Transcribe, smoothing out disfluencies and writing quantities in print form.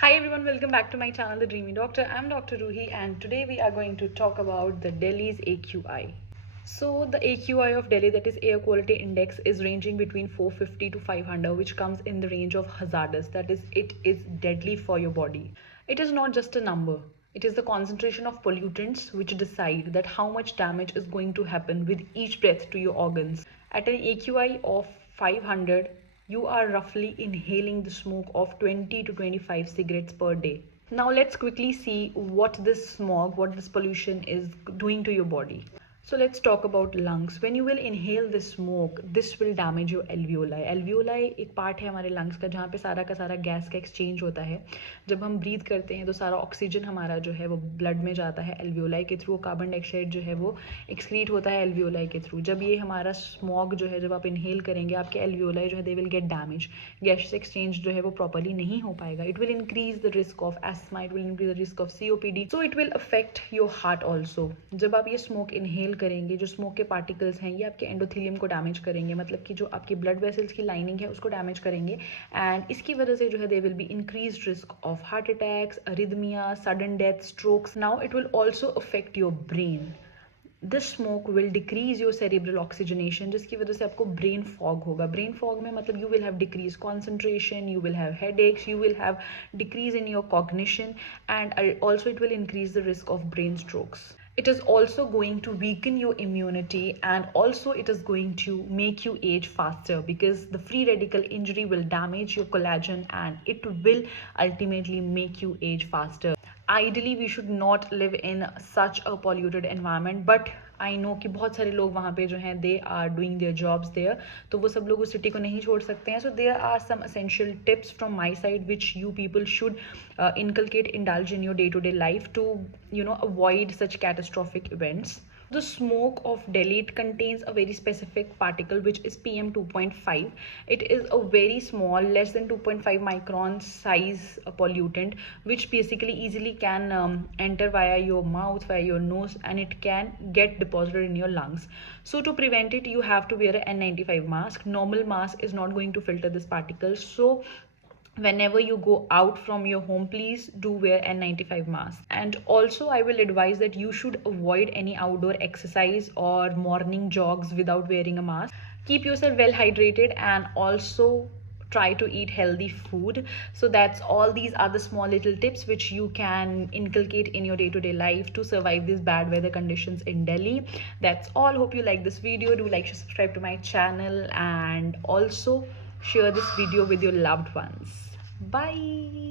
Hi everyone, welcome back to my channel, The Dreamy Doctor. I'm Dr. Ruhi, and today we are going to talk about the Delhi's AQI. So the AQI of Delhi, that is Air Quality Index, is ranging between 450 to 500, which comes in the range of hazardous. That is, it is deadly for your body. It is not just a number. It is the concentration of pollutants which decide that how much damage is going to happen with each breath to your organs. At an AQI of 500, you are roughly inhaling the smoke of 20 to 25 cigarettes per day. Now let's quickly see what this smog, what this pollution is doing to your body. So let's talk about lungs. When you will inhale this smoke, this will damage your alveoli. Alveoli एक part है हमारे lungs का जहाँ पे सारा का सारा gas का एक्सचेंज होता है. जब हम ब्रीथ करते हैं तो सारा ऑक्सीजन हमारा जो है वो ब्लड में जाता है एल्वियोलाई के थ्रू. कार्बन डाइऑक्साइड जो है वो एक्सक्रीट होता है एल्वियोलाई के थ्रू. जब ये हमारा स्मॉग जो है जब आप इनहेल करेंगे, आपके एल्वियोलाई जो है they will get damage. Gas exchange जो है वो प्रॉपरली नहीं हो पाएगा. It will increase the risk of asthma, it will increase the risk of COPD. So it will affect your heart also. जब आप ये स्मोक इनहेल करेंगे, जो स्मोक के पार्टिकल्स हैं ये आपके एंडोथेलियम को डैमेज करेंगे, मतलब कि जो आपकी ब्लड वेसल्स की लाइनिंग है उसको डैमेज करेंगे. एंड इसकी वजह से जो है they will be increase risk of heart attacks, arrhythmia, sudden death, strokes. Now it will also affect your brain. This smoke will decrease your cerebral oxygenation, जिसकी वजह से आपको ब्रेन फॉग होगा. ब्रेन फॉग में मतलब you will have decrease concentration, you will have headaches, you will have decrease in your cognition, and also it will increase the risk of brain strokes. It is also going to weaken your immunity, and also it is going to make you age faster because the free radical injury will damage your collagen and it will ultimately make you age faster. Ideally we should not live in such a polluted environment, but I know कि बहुत सारे लोग वहाँ पे जो हैं they are doing their jobs there, तो वो सब लोग उस सिटी को नहीं छोड़ सकते हैं. So there are some essential tips from my side which you people should inculcate, indulge in your day-to-day life to avoid such catastrophic events. The smoke of Delhi, it contains a very specific particle which is PM 2.5. It is a very small, less than 2.5 micron size pollutant which basically easily can enter via your mouth, via your nose, and it can get deposited in your lungs. So to prevent it, you have to wear an N95 mask. Normal mask is not going to filter this particle. So whenever you go out from your home, please do wear N95 mask. And also I will advise that you should avoid any outdoor exercise or morning jogs without wearing a mask. Keep yourself well hydrated and also try to eat healthy food. So that's all. These are the small little tips which you can inculcate in your day-to-day life to survive these bad weather conditions in Delhi. That's all. Hope you like this video. Do like, share, subscribe to my channel, and also share this video with your loved ones. Bye.